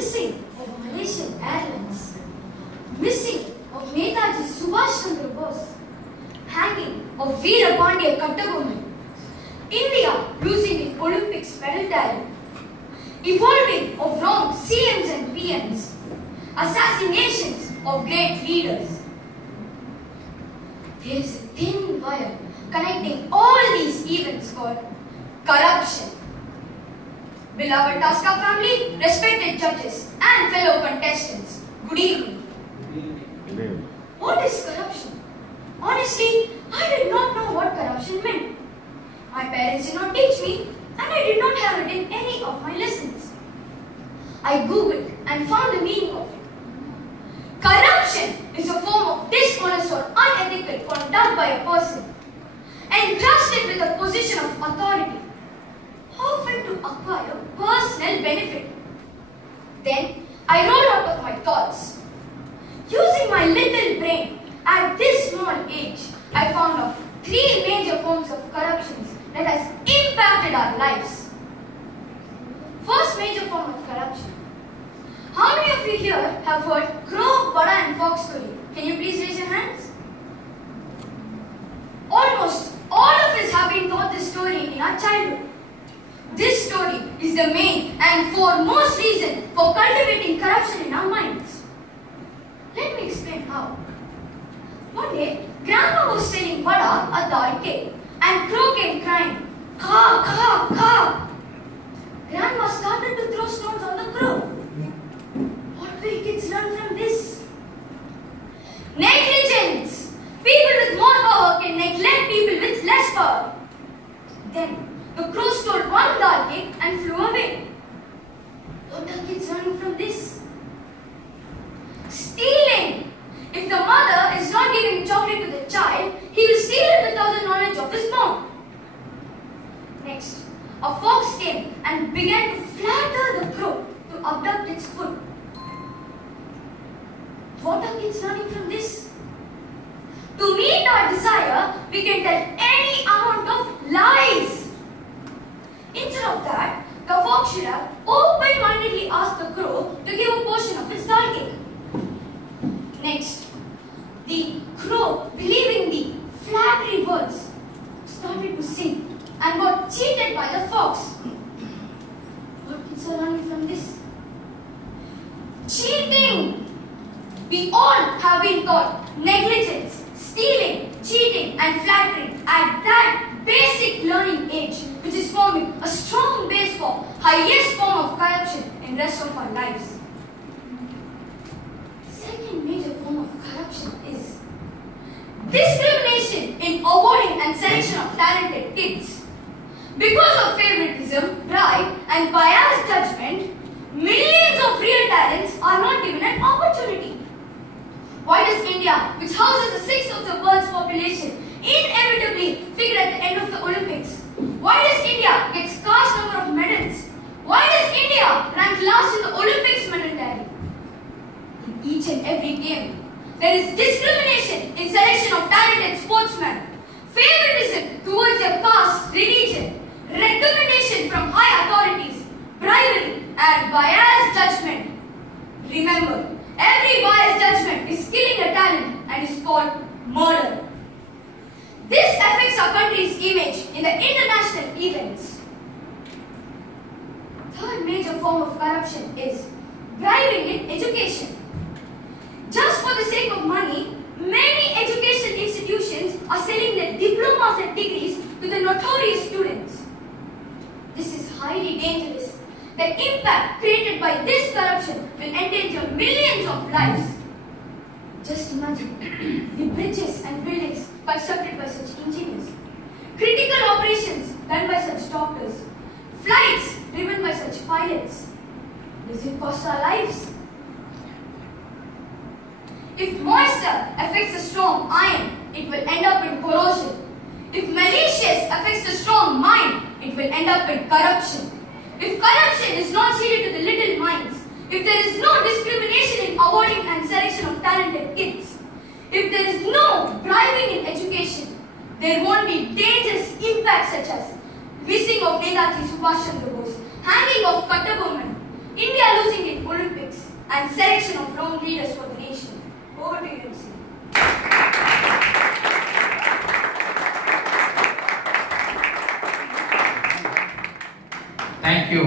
Missing of Malaysian Airlines. Missing of Netaji Subhash Chandra Bose. Hanging of Veera Pandya Kattaboman. India losing in Olympics medal tally. Evolving of wrong CMs and PMs. Assassinations of great leaders. There is a thin wire connecting all these events called corruption. Beloved TASCA family, respected judges and fellow contestants, good evening. What is corruption? Honestly, I did not know what corruption meant. My parents did not teach me and I did not have it in any of my lessons. I googled and found the meaning of it. Corruption is a form of dishonest or unethical conduct by a person entrusted with a position of authority, often to acquire personal benefit. Then I rolled out of my thoughts. Using my little brain at this small age, I found out 3 major forms of corruption that has impacted our lives. First major form of corruption. How many of you here have heard crow, vada and fox story? Can you please raise your hands? Almost all of us have been taught this story in our childhood. This story is the main and foremost reason for cultivating corruption in our minds. Let me explain how. One day, Grandma was selling vada at the arcade and Crow came crying, "Caw, caw, caw." Grandma started to throw stones on the crow. What will kids learn from this? Negligence. People with more power can neglect people with less power. Then, the crow stole one dal cake and flew away. What are kids learning from this? Stealing. If the mother is not giving chocolate to the child, he will steal it without the knowledge of his mom. Next, a fox came and began to flatter the crow to abduct its food. What are kids learning from this? To meet our desire, we can tell any amount of lies. Instead of that, the fox should have open-mindedly asked the crow to give a portion of its dal cake. Next, the crow, believing the flattery words, started to sing and got cheated by the fox. What kids are learning from this? Cheating! We all have been taught negligence, stealing, cheating and flattery at that basic learning age, which is forming a strong base for highest form of corruption in the rest of our lives. Second major form of corruption is discrimination in awarding and selection of talented kids. Because of favoritism, bribe and biased judgment, millions of real talents are not given an opportunity. Why does India, which houses a sixth of the world's population, inevitably figure at the end of the Olympics? Why does India get scarce number of medals? Why does India rank last in the Olympics medal tally? In each and every game, there is discrimination in selection of talented sportsmen, favoritism towards their caste, religion, recommendation from high authorities, bribery and biased judgment. Remember, every biased judgment is killing a talent and is called murder. This affects our country's image in the international events. Third major form of corruption is bribing in education. Just for the sake of money, many education institutions are selling their diplomas and degrees to the notorious students. This is highly dangerous. The impact created by this corruption will endanger millions of lives. Just imagine the bridges and buildings constructed by such engineers, critical operations done by such doctors, flights driven by such pilots. Does it cost our lives? If moisture affects the strong iron, it will end up in corrosion. If malicious affects the strong mind, it will end up in corruption. If corruption is not suited to the little minds, if there is no discrimination in awarding and selection of talented kids, if there is no bribing in education, there won't be dangerous impacts such as missing of Netaji Subhash Chandra Bose, hanging of Kattaboman, India losing in Olympics, and selection of wrong leaders for the nation. Over to you, MC. Thank you.